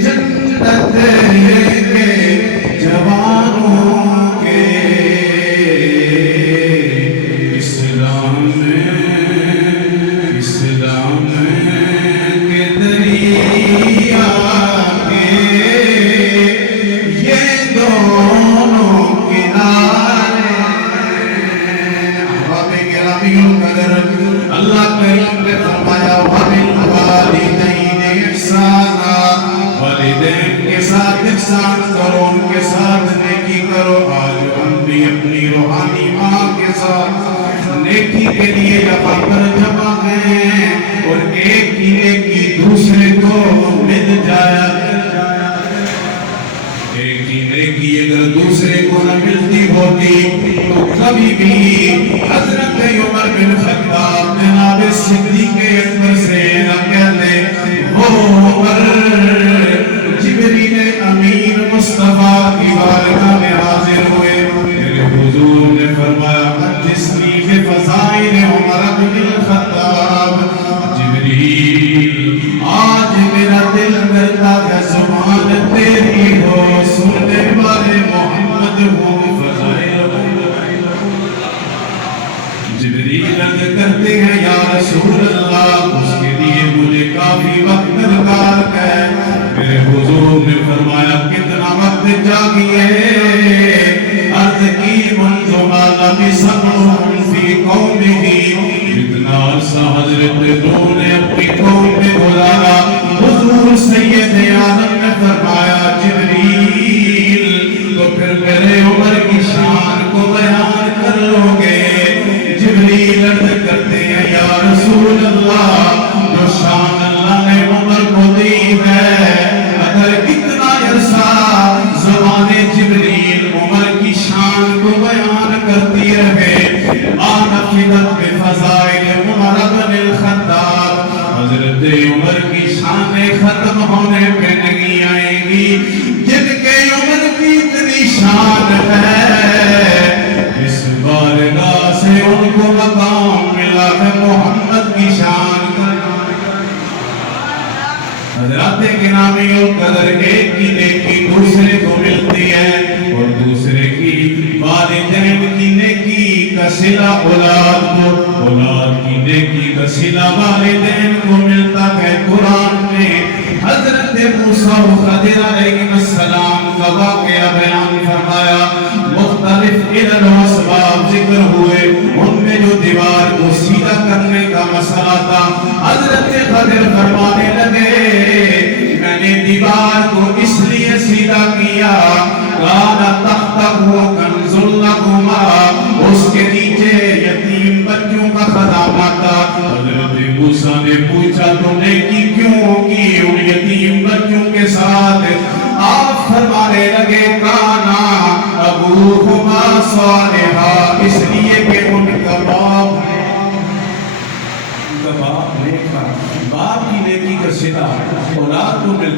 جنت کے جوانوں کے اسلام کے دریا کے یہ دونوں کنارے احباب گرامی القدر اللہ کریم نے فرمایا وَبِالْوَالِدَيْنِ إِحْسَانًا والدین کے ساتھ احسان کرو ان کے ساتھ نیکی کرو آج ہم بھی اپنی روحانی ماں کے ساتھ نیکی کے لیے یہاں پر جمع ہیں اور ایک ہی نیکی دوسرے کو مل جایا ایک ہی نیکی اگر دوسرے کو نہ ملتی ہوتی تو کبھی بھی حضرت عمر بن خطاب جناب صدیق اکبر سے نہ کہتے وہ عمر جبریل امین مصطفیٰ کی بارگاہ میں حاضر ہوئے میرے حضور نے فرمایا حدثنی بفضائل عمر بن الخطاب جبریل آج میرا دل کرتا ہے زبان تیری ہو سننے والے محمد ہو فضائل جبریل عرض کرتے ہیں یا رسول اللہ اس کے لیے مجھے کافی وقت درکار ہے میرے حضور نے فرمایا کتنا وقت چاہیے عرض کی منذ ما لبثهم فی قومه جتنا عرصہ حضرت نوح نے اپنی قوم میں گزارا حضور سید عالم نے فرمایا جبریل تو پھر میرے عمر کی شان کو بیان کر لو گے جبریل عرض کرتے ہیں یا رسول اللہ جو شان اللہ نے عمر کو دی ہے اگر اتنا عرصہ زبان جبریل عمر کی شان کو بیان کرتی رہے آنفدت بفضائل عمر بن الخطاب حضرت عمر کی شان ختم ہونے پہ نہیں آئے گی جن کے عمر کی اتنی شان ہے اس بارگاہ سے ان کو مقام ملا ہے محمد کی شان حضرات گرامی القدر ایک کی نیکی دوسرے کو ملتی ہے اور دوسرے کی والدین کی نیکی کا صلہ اولاد کو اولاد کی نیکی کا صلہ والدین کو ملتا ہے قرآن میں حضرت موسیٰ و خضر علیہ السلام کا واقعہ بیان فرمایا مختلف علل و اسباب ذکر ہوئے ان میں جو دیوار کو سیدھا کرنے کا مسئلہ تھا حضرت خضر فرمانے لگے میں نے دیوار کو اس لیے سیدھا کیا کانا تحتہ کنز لکما اس کے نیچے یتیم بچوں کا خزانہ تھا حضرت موسیٰ نے پوچھا تم نے کیوں کی ان یتیم بچوں کے ساتھ آپ فرمانے لگے کانا ابوہما صالحا اس لیے کہ ان کا باپ نیک تھا باپ کی نیکی کا صلہ اولاد کو ملتا